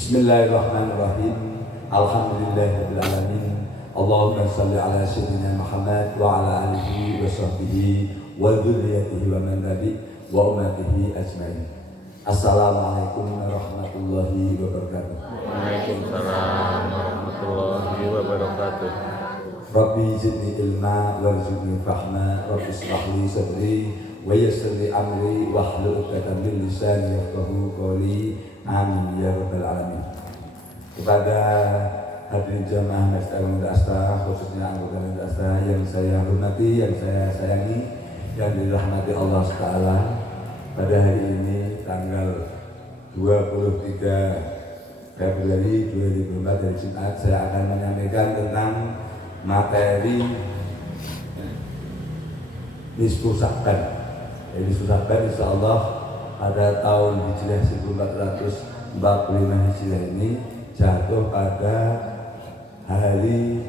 Bismillahirrahmanirrahim. Alhamdulillahirabbil alamin. Allahumma shalli ala sayyidina Muhammad wa ala alihi wa sahbihi wa dzurriyyatihi wa man tabi wa ummatihi ajmain. Assalamualaikum warahmatullahi wabarakatuh. Waalaikumsalam warahmatullahi wabarakatuh. Rabbi zidni ilma warzuqni fahma. Rabbi ishrah li sadri wa yassir li amri wahlul 'uqdatam min lisani yafqahu qawli. Amin ya rabbal alamin. Kepada hadirin jamaah Masjid Al-Asta, khususnya anggota Al-Asta yang saya hormati, yang saya sayangi, yang dirahmati Allah SWT, pada hari ini tanggal 23 Februari 2024 dari Jumat, saya akan menyampaikan tentang materi Nisfu Sya'ban. Nisfu Sya'ban insyaallah pada tahun Hijriah 1445 Hijriah ini jatuh pada hari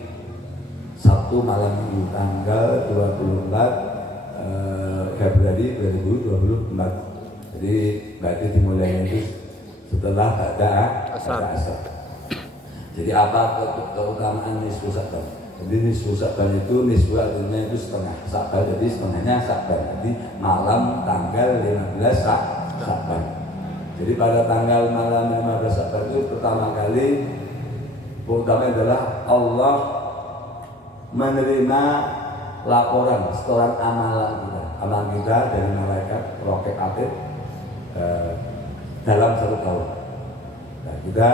Sabtu malam Minggu tanggal 24 Februari 2024. Jadi berarti dimulainya itu setelah ada asar. Jadi apa keutamaan Nisfu Sya'ban? Jadi Nisfu Sya'ban itu, nisfu artinya itu setengah Sya'ban, jadi setengahnya Sya'ban. Jadi malam tanggal 15 Sya'ban. Jadi pada tanggal malam 15 Sya'ban itu pertama kali pertama adalah Allah menerima laporan setoran amalan kita dari malaikat Roqib Atid dalam satu tahun. Nah, kita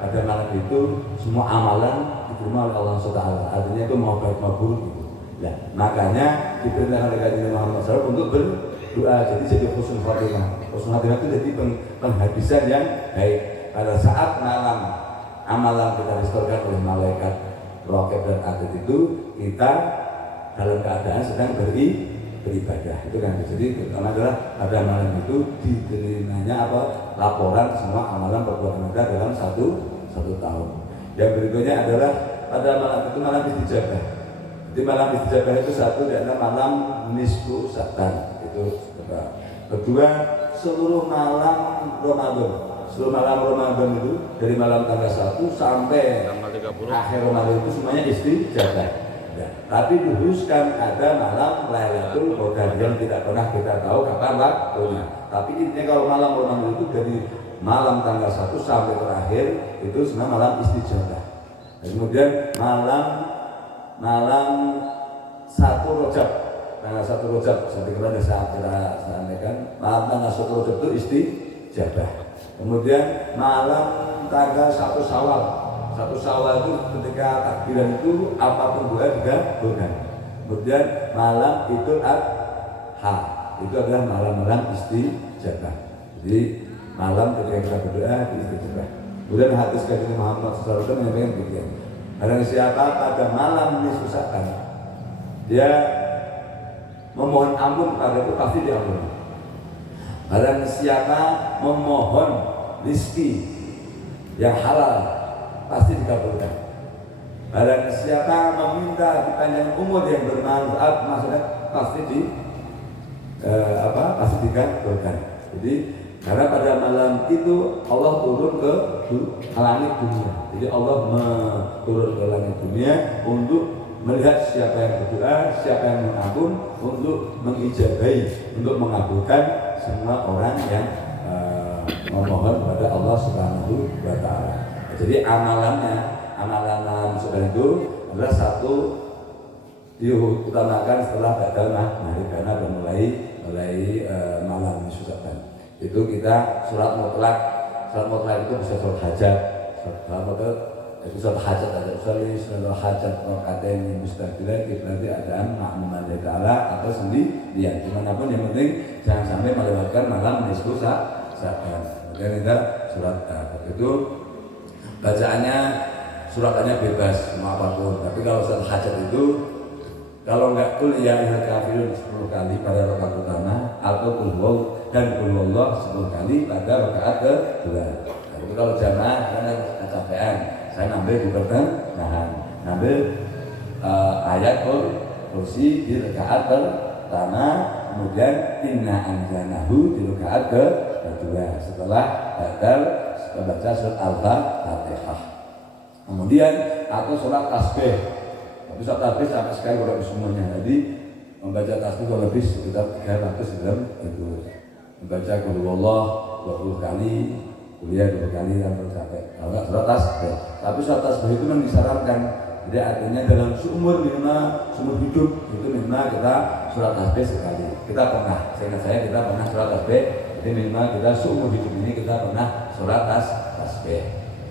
pada malam itu semua amalan diterima oleh Allah SWT. Artinya itu mau baik mau buruk gitu. Nah, makanya diperintahkan oleh Nabi Muhammad SAW untuk berdoa. Jadi husnul khatimah. Husnul khatimah itu jadi penghabisan yang baik. Pada saat malam amalan kita disetorkan oleh malaikat Roqib dan Atid itu, kita dalam keadaan sedang beribadah. Itu kan. Jadi pertama adalah pada malam itu diterimanya laporan semua amalan perbuatan kita dalam satu tahun. Yang berikutnya adalah pada malam itu malam istijabah. Jadi malam istijabah itu satu adalah malam Nisfu Sya'ban. Itu kedua, seluruh malam Ramadan. Seluruh malam Ramadan itu dari malam tanggal 1 sampai akhir Ramadan itu semuanya istijabah. Ya, tapi khususkan ada malam Lailatul Qadar yang tidak pernah kita tahu kapan waktunya. Tapi intinya kalau malam Ramadan itu dari malam tanggal 1 sampai terakhir itu sebenarnya malam istijabah. Dan kemudian malam 1 Rajab, tanggal 1 Rajab saya kira saya sampaikan, malam tanggal 1 Rajab itu istijabah. Kemudian malam tanggal 1 Syawal. 1 Syawal itu ketika takbiran itu apapun doa dikabulkan. Kemudian malam Idul Adha itu adalah malam-malam istijabah. Jadi malam ketika kita berdoa di istijabah. Kemudian hadis Nabi Muhammad SAW menyampaikan demikian. Barang siapa pada malam Nisfu Sya'ban dia memohon ampun kepada itu pasti diampuni. Barang siapa memohon rezeki yang halal pasti dikabulkan. Barang siapa meminta dipanjang umur yang bermanfaat maksudnya pasti pasti dikabulkan. Jadi karena pada malam itu Allah turun ke langit dunia. Jadi Allah turun ke langit dunia untuk melihat siapa yang berdoa, siapa yang mengampun, untuk mengijabahi, untuk mengabulkan semua orang yang memohon kepada Allah Subhanahu wa Ta'ala. Jadi amalan malam Sya'ban itu adalah satu diutamakan setelah ba'dal maghrib karena mulai malam Sya'ban. Itu kita surat mutlak itu bisa surat hajat, surat mutlak itu surat hajat ada surat hajat rakatain mustaqbilah nanti adaan ma'muman lillahi ta'ala atau sendirian dimanapun, yang penting jangan sampai melewatkan malam Nisfu Sya'ban. Kemudian kita surat itu bacaannya suratannya bebas mau apapun, tapi kalau surat hajat itu kalau enggak kul ya ayyuhal kafirun 10 kali pada rakaat pertama atau kul dan kulullah 10 kali pada rakaat kedua. Tapi kalau jamaah karena kecapean, saya ngambil di pertengahan, ngambil ayat kursi di rakaat pertama, kemudian inna anzalnahu di rakaat kedua setelah badal membaca surat Al-Fatihah. Kemudian atau sholat tasbih. Tapi sholat tasbih sama sekali kurang semuanya. Jadi membaca tasbih kalau lebih sekitar 300 dalam itu. Membaca qul huwallah 20 kali, kuliah 20 kali dan tercapai. Kalau enggak sholat tasbih. Tapi sholat tasbih itu memang disarankan. Jadi artinya dalam seumur hidup itu minimal kita sholat tasbih sekali. Kita pernah, seingat saya kita pernah sholat tasbih. Jadi minimal kita seumur hidup ini kita pernah sholat tasbih.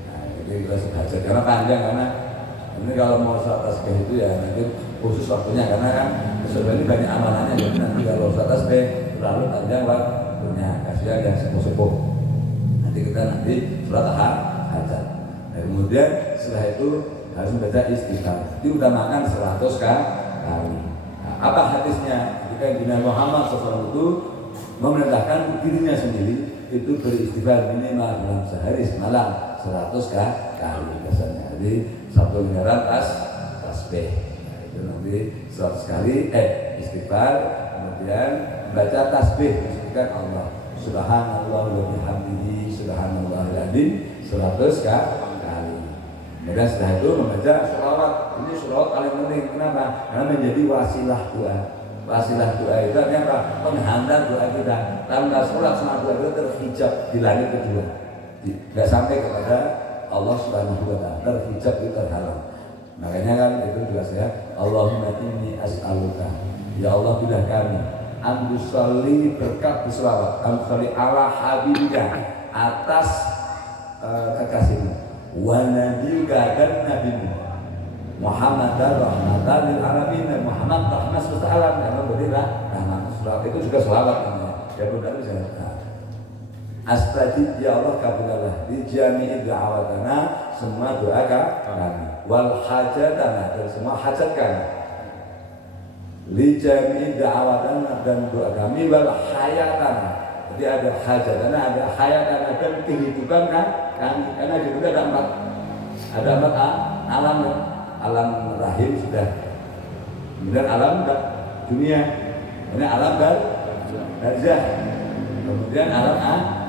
Nah, jadi kita sengaja karena panjang karena ini kalau mau sholat tasbih itu ya nanti khusus waktunya karena kan sebenarnya ini banyak amalannya. Jadi nanti kalau sholat tasbih terlalu panjang waktunya, kasihan yang sepuh-sepuh. Nanti kita sholat hajat. Kemudian setelah itu harus membaca istighfar. Diutamakan 100 kali. Nah, apa hadisnya? Ketika Nabi Muhammad SAW itu memerintahkan dirinya sendiri itu beristighfar minimal dalam sehari semalam 100 kali biasanya. Jadi satu lingkaran tasbih. Nah, itu nanti 100 kali istighfar, kemudian membaca tasbih disebutkan Allah Subhanallah wa bihamdihi subhanallahil azim 100 kali. Kemudian setelah itu membaca sholawat. Ini sholawat paling penting. Kenapa? Karena menjadi wasilah doa. Wasilah doa itu artinya apa? Penghantar doa kita. Tanpa sholat sama doa kita terhijab di langit kedua. Tidak sampai kepada Allah Subhanahu wa Ta'ala. Terhijab itu terhalang. Makanya kan itu juga saya Allahumma inni as'aluka. Ya Allah bilah kami Antusalli berkat berselawat Antusalli ala habibika atas kekasihmu wa nabiyuka dan nabimu Muhammad rahmatan lil alamin Muhammad rahmat seluruh alam karena berilah rahmat selawat itu juga selawat namanya ya benar bisa astajib ya Allah kabulallah di jami'i da'awatana semua doa kami wal hajatana dan semua hajat kami li jami'i da'awatana dan doa kami wal hayatana. Jadi ada hajatana, ada hayatana dan kehidupan kami. Karena di dunia ada empat alam, alam rahim sudah, kemudian alam dunia, ini alam barzah, kemudian alam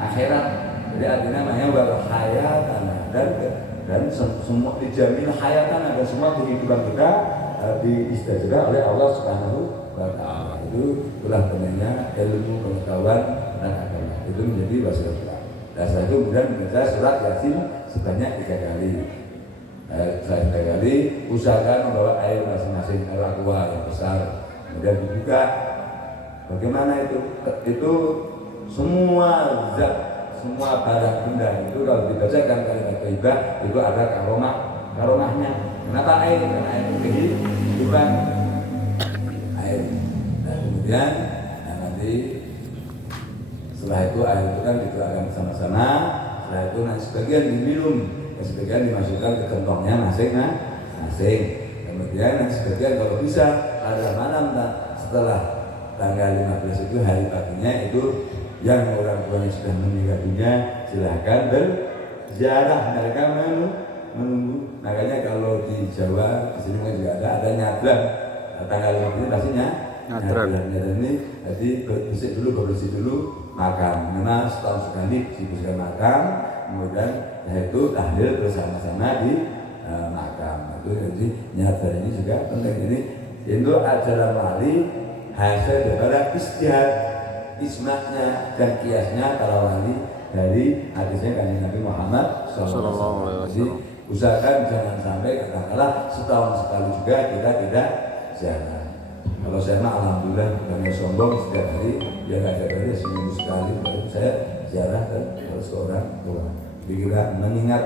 akhirat. Jadi artinya namanya wal hayatana dan semua dijamin hayatana dan semua kehidupan kita diistajarah oleh Allah Subhanahu wa Ta'ala. Itulah pentingnya ilmu pengetahuan dan agama. Itu menjadi wasilah doa. Dan setelah itu kemudian membaca surat Yasin sebanyak 3 kali. Setelah 3 kali usahakan membawa air masing-masing, air aqua yang besar. Kemudian dibuka. Bagaimana itu? Itu semua zat, semua barang benda itu kalau dibacakan kalimat thayyibah itu ada karomahnya. Kenapa air? Karena air itu kehidupan air. Dan kemudian nanti setelah itu air itu kan dikeluarkan bersama-sama. Setelah itu nanti sebagian diminum, sebagian dimasukkan ke kantongnya masing-masing. Kemudian nanti sebagian kalau bisa pada malam setelah tanggal 15 itu hari paginya itu yang orang tuanya sudah meninggal dunia silahkan berziarah, mereka menunggu. Makanya kalau di Jawa di sini juga ada nyadran tanggal 15 pastinya nyadran ini. Jadi bersih dulu makan. Karena setahun sekali dibersihkan makan, kemudian itu tahlil bersama-sama di makam. Itu jadi nyadran ini juga penting. Ini itu ajaran wali hasil daripada istihad ismaknya dan kiasnya para wali dari hadisnya kanjeng Nabi Muhammad SAW. Jadi usahakan jangan sampai katakanlah setahun sekali juga kita tidak ziarah. Kalau saya mah alhamdulillah bukannya sombong, setiap hari ya nggak ada hari seminggu sekali baru saya ziarah dan harus ke orang tua. Jadi kita mengingat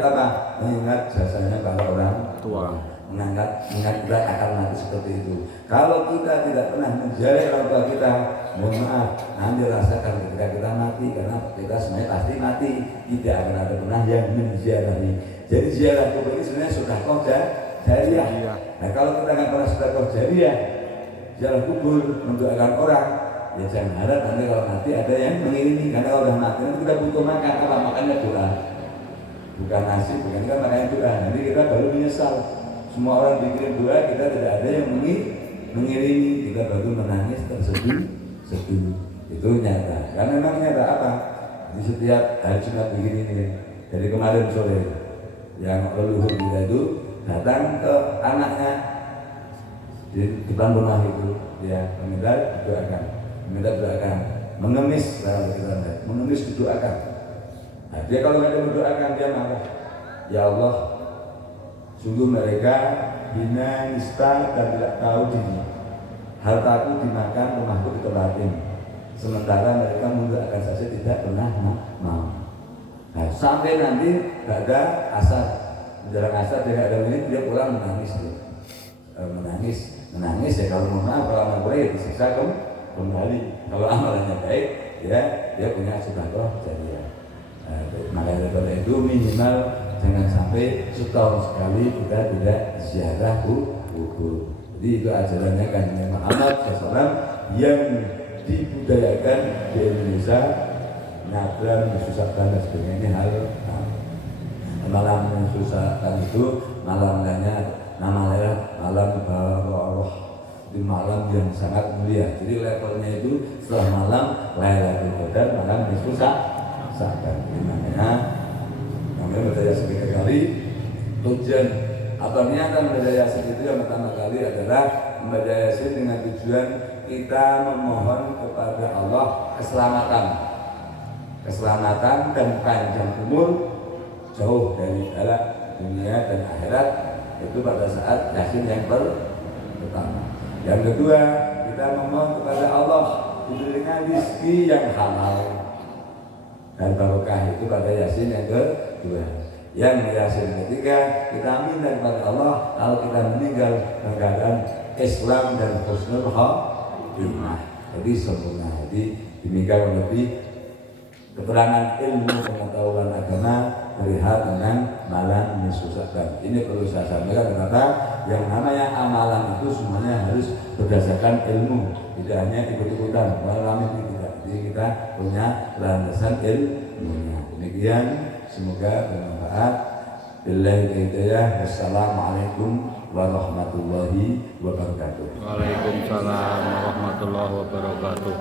apa? Mengingat jasanya para orang tua. Mengingat kita akan mati seperti itu. Kalau kita tidak pernah menziarahi orang tua kita, mohon maaf, nanti rasakan ketika kita mati karena kita sebenarnya pasti mati. Tidak akan ada pernah yang menziarahi. Jadi ziarah kubur ini sebenarnya sudah jariah. Nah kalau kita nggak pernah sudah jariah, ziarah kubur mendoakan orang, ya jangan harap nanti kalau mati ada yang mengiringi. Karena kalau sudah mati nanti kita butuh makan, apa makannya doa, bukan nasi, bukan kan makannya doa. Nanti kita baru menyesal. Semua orang dikirim doa, kita tidak ada yang mengiringi, kita baru menangis terseduh. Itu nyata. Karena memang nyata apa? di setiap hari Jumat begini nih, dari kemarin sore yang leluhur kita itu datang ke anaknya di depan rumah itu, dia meminta doakan, mengemis, mengemis didoakan. Nah, dia kalau nggak mendoakan dia marah. Ya Allah, sungguh mereka hina, nista dan tidak tahu diri. Hartaku dimakan, rumahku ditempatin. Sementara mereka mendoakan saja tidak pernah mau. Nah, sampai nanti gak ada asar, menjelang asar dia gak ada menit, dia pulang menangis menangis ya. Kalau mau maaf, kalau amal baik ya disiksa kembali. Kalau amalannya baik ya dia punya sedekah jariah. Maka daripada itu minimal jangan sampai setahun sekali kita tidak ziarah kubur. Jadi itu ajarannya kan Muhammad SAW yang dibudayakan di Indonesia. Nyadran, menyusahkan dan sebagainya ini hal malam menyusahkan itu malamnya namanya malam baroh, di malam yang sangat mulia. Jadi levelnya itu setelah malam Lailatul Qadar, malam menyusahkan. Ini namanya membaca Yasin 3 kali. Tujuan atau niatan membaca Yasin itu yang pertama kali adalah membaca Yasin dengan tujuan kita memohon kepada Allah keselamatan dan panjang umur, jauh dari bala dunia dan akhirat. Itu pada saat Yasin yang pertama. Yang kedua, kita memohon kepada Allah diberikan rezeki yang halal dan barokah. Itu pada Yasin yang kedua. Yang Yasin ketiga, kita minta kepada Allah kalau kita meninggal dalam keadaan Islam dan husnul khotimah, jadi sempurna. Jadi demikian lebih keterangan ilmu pengetahuan agama melihat dengan malam menyusahkan. Ini perlu saya sampaikan kenapa yang namanya amalan itu semuanya harus berdasarkan ilmu, tidak hanya ikut-ikutan. Malam ini tidak, jadi kita punya landasan ilmunya. Demikian, semoga bermanfaat. Billahi hidayah. Wassalamualaikum warahmatullahi wabarakatuh. Waalaikumsalam warahmatullahi wabarakatuh.